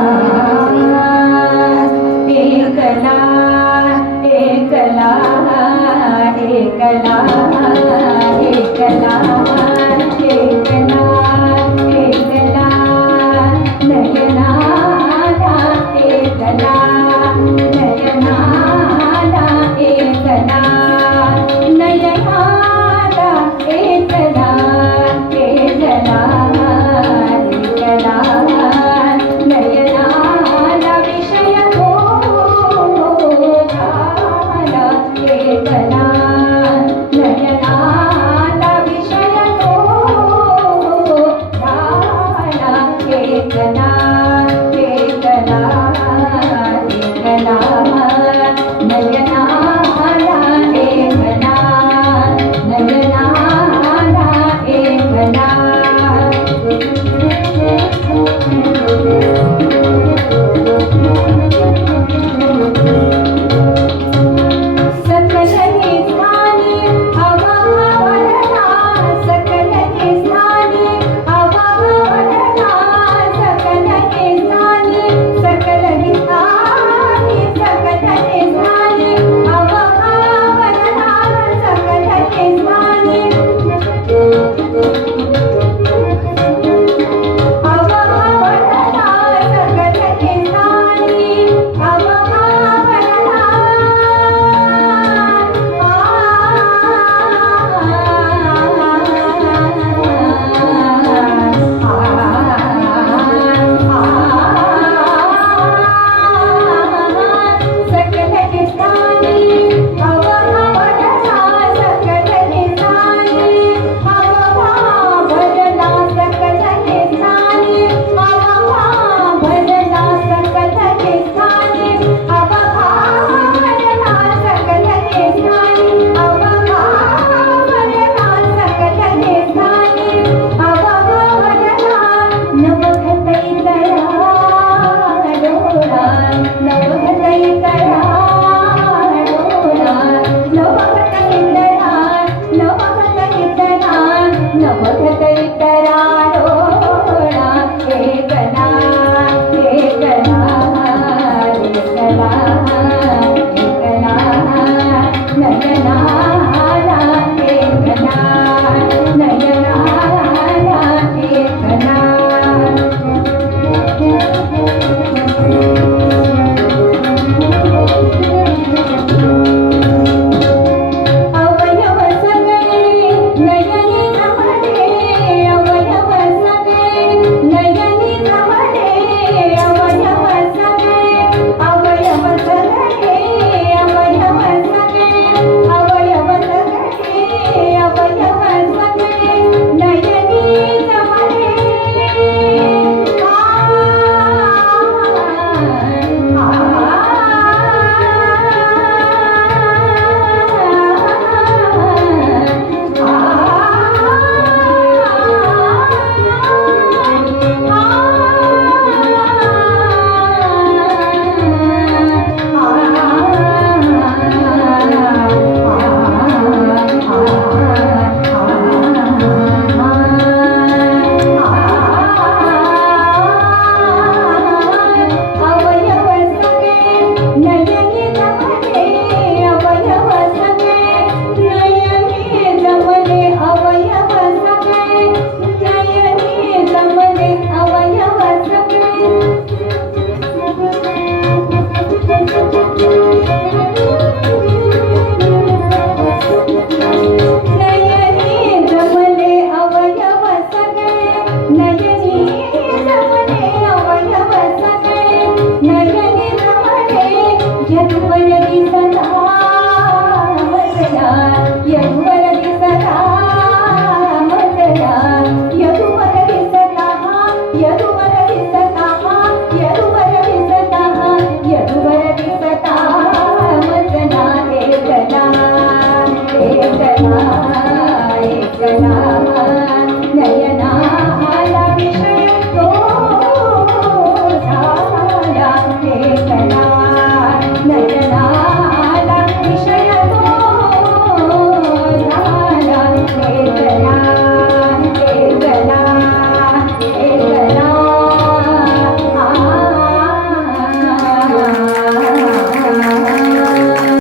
एकला एकला एकला एकला एकला বাবা Yeah.